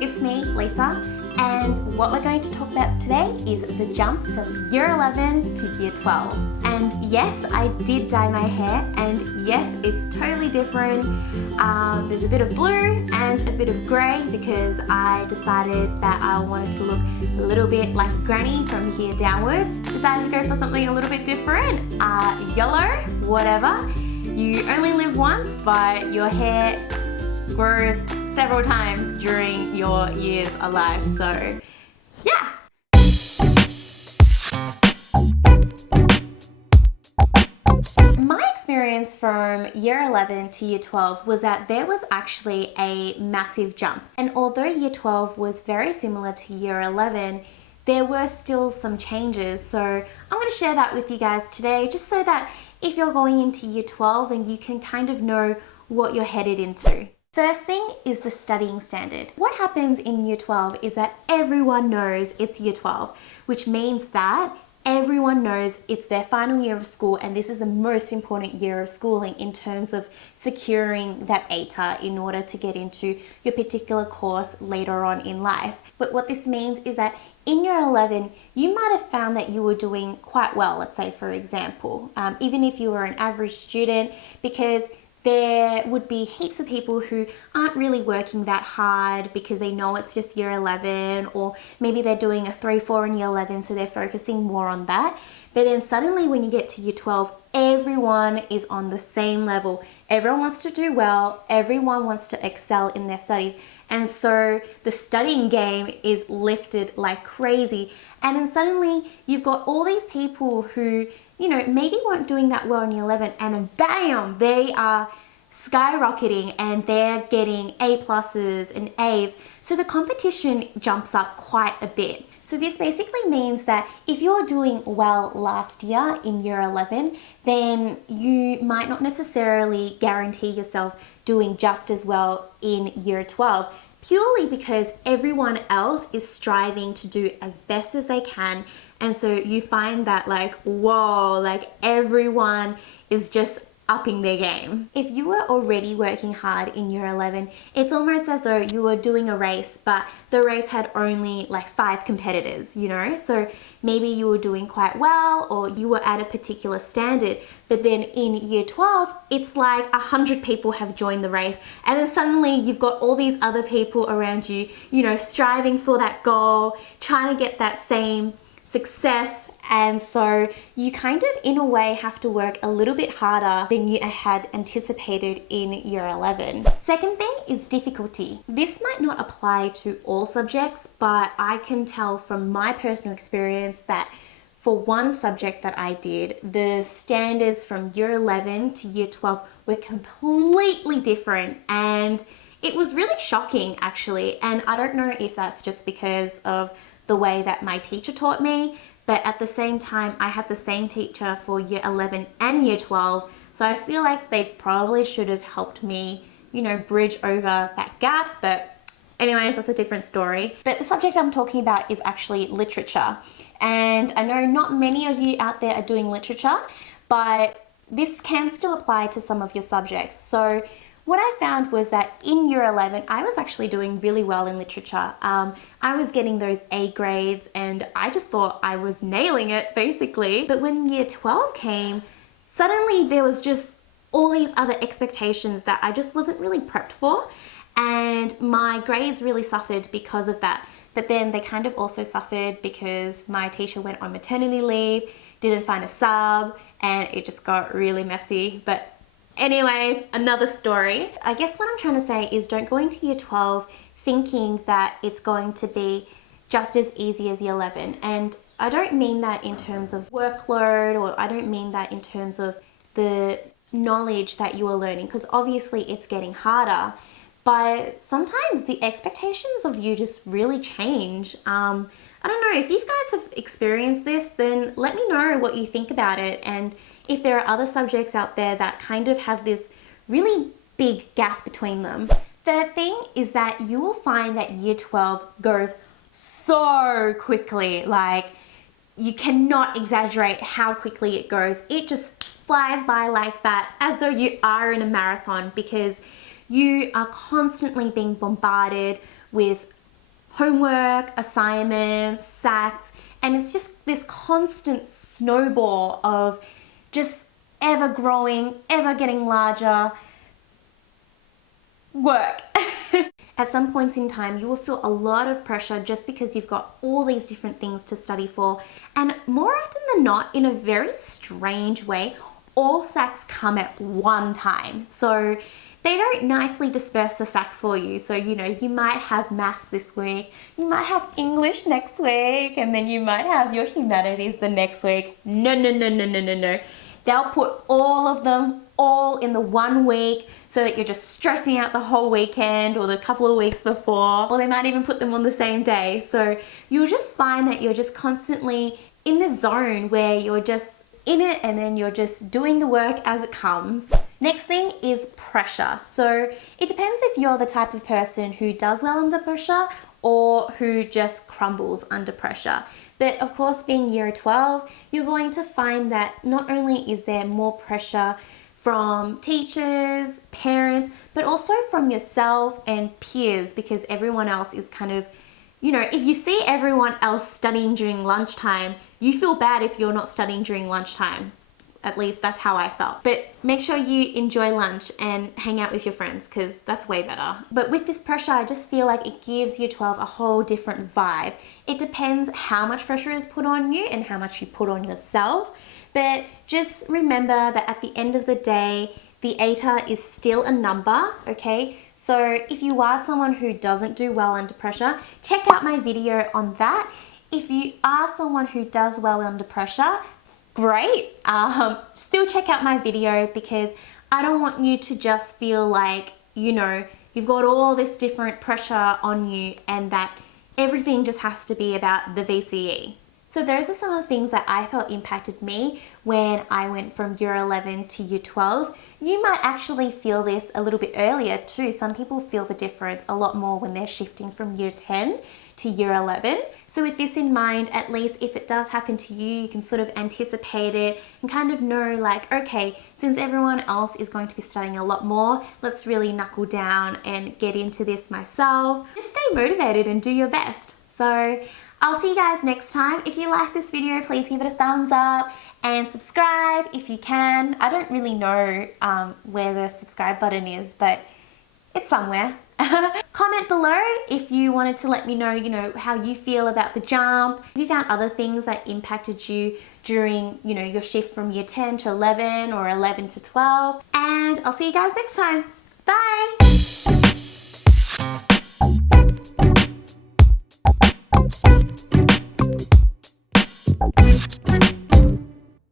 it's me, Lisa, and what we're going to talk about today is the jump from year 11 to year 12. And yes, I did dye my hair, and yes, it's totally different. There's a bit of blue and a bit of grey because I decided that I wanted to look a little bit like granny from here downwards. Decided to go for something a little bit different, yellow, whatever. You only live once, but your hair grows several times during your years alive, so yeah. My experience from year 11 to year 12 was that there was actually a massive jump, and although year 12 was very similar to year 11, there were still some changes. So I'm going to share that with you guys today, just so that if you're going into year 12 then you can kind of know what you're headed into. First thing is the studying standard. What happens in year 12 is that everyone knows it's year 12, which means that everyone knows it's their final year of school, and this is the most important year of schooling in terms of securing that ATAR in order to get into your particular course later on in life. But what this means is that in year 11, you might have found that you were doing quite well, let's say for example, even if you were an average student, because there would be heaps of people who aren't really working that hard because they know it's just year 11, or maybe they're doing a 3-4 in year 11, so they're focusing more on that. But then suddenly when you get to year 12, everyone is on the same level. Everyone wants to do well, everyone wants to excel in their studies. And so the studying game is lifted like crazy. And then suddenly you've got all these people who, you know, maybe weren't doing that well in year 11, and then bam, they are skyrocketing and they're getting A pluses and A's. So the competition jumps up quite a bit. So this basically means that if you're doing well last year in year 11, then you might not necessarily guarantee yourself doing just as well in year 12, purely because everyone else is striving to do as best as they can. And so you find that like, whoa, like everyone is just upping their game. If you were already working hard in year 11, it's almost as though you were doing a race, but the race had only like 5 competitors, you know? So maybe you were doing quite well, or you were at a particular standard, but then in year 12, it's like 100 people have joined the race, and then suddenly you've got all these other people around you, you know, striving for that goal, trying to get that same success. And so you kind of in a way have to work a little bit harder than you had anticipated in year 11. Second thing is difficulty. This might not apply to all subjects, but I can tell from my personal experience that for one subject that I did, the standards from year 11 to year 12 were completely different, and it was really shocking actually. And I don't know if that's just because of the way that my teacher taught me, but at the same time, I had the same teacher for year 11 and year 12. So I feel like they probably should have helped me, you know, bridge over that gap. But anyways, that's a different story. But the subject I'm talking about is actually literature. And I know not many of you out there are doing literature, but this can still apply to some of your subjects. So what I found was that in year 11, I was actually doing really well in literature. I was getting those A grades, and I just thought I was nailing it basically. But when year 12 came, suddenly there was just all these other expectations that I just wasn't really prepped for, and my grades really suffered because of that. But then they kind of also suffered because my teacher went on maternity leave, didn't find a sub, and it just got really messy. But anyways, another story. I guess what I'm trying to say is don't go into year 12 thinking that it's going to be just as easy as year 11. And I don't mean that in terms of workload, or I don't mean that in terms of the knowledge that you are learning, because obviously it's getting harder. But sometimes the expectations of you just really change. I don't know, if you guys have experienced this, then let me know what you think about it, and if there are other subjects out there that kind of have this really big gap between them. Third thing is that you will find that year 12 goes so quickly. Like, you cannot exaggerate how quickly it goes. It just flies by like that, as though you are in a marathon, because you are constantly being bombarded with homework, assignments, SACs, and it's just this constant snowball of just ever growing, ever getting larger work. At some points in time, you will feel a lot of pressure just because you've got all these different things to study for. And more often than not, in a very strange way, all SACs come at one time. So they don't nicely disperse the SACs for you. So, you know, you might have maths this week, you might have English next week, and then you might have your humanities the next week. No, no, no, no, no, no, no. They'll put all of them all in the one week so that you're just stressing out the whole weekend or the couple of weeks before, or they might even put them on the same day. So you'll just find that you're just constantly in the zone where you're just in it and then you're just doing the work as it comes. Next thing is pressure. So it depends if you're the type of person who does well under pressure or who just crumbles under pressure. But of course, being year 12, you're going to find that not only is there more pressure from teachers, parents, but also from yourself and peers, because everyone else is kind of, you know, if you see everyone else studying during lunchtime, you feel bad if you're not studying during lunchtime. At least that's how I felt. But make sure you enjoy lunch and hang out with your friends, because that's way better. But with this pressure, I just feel like it gives year 12 a whole different vibe. It depends how much pressure is put on you and how much you put on yourself. But just remember that at the end of the day, the ATAR is still a number, okay? So if you are someone who doesn't do well under pressure, check out my video on that. If you are someone who does well under pressure, great. Still check out my video, because I don't want you to just feel like, you know, you've got all this different pressure on you and that everything just has to be about the VCE. So those are some of the things that I felt impacted me when I went from year 11 to year 12. You might actually feel this a little bit earlier too. Some people feel the difference a lot more when they're shifting from year 10 to year 11. So with this in mind, at least if it does happen to you, you can sort of anticipate it and kind of know like, okay, since everyone else is going to be studying a lot more, let's really knuckle down and get into this myself. Just stay motivated and do your best. So I'll see you guys next time. If you like this video, please give it a thumbs up and subscribe if you can. I don't really know where the subscribe button is, but it's somewhere. Comment below if you wanted to let me know, you know, how you feel about the jump. If you found other things that impacted you during, you know, your shift from year 10 to 11 or 11 to 12. And I'll see you guys next time. Bye!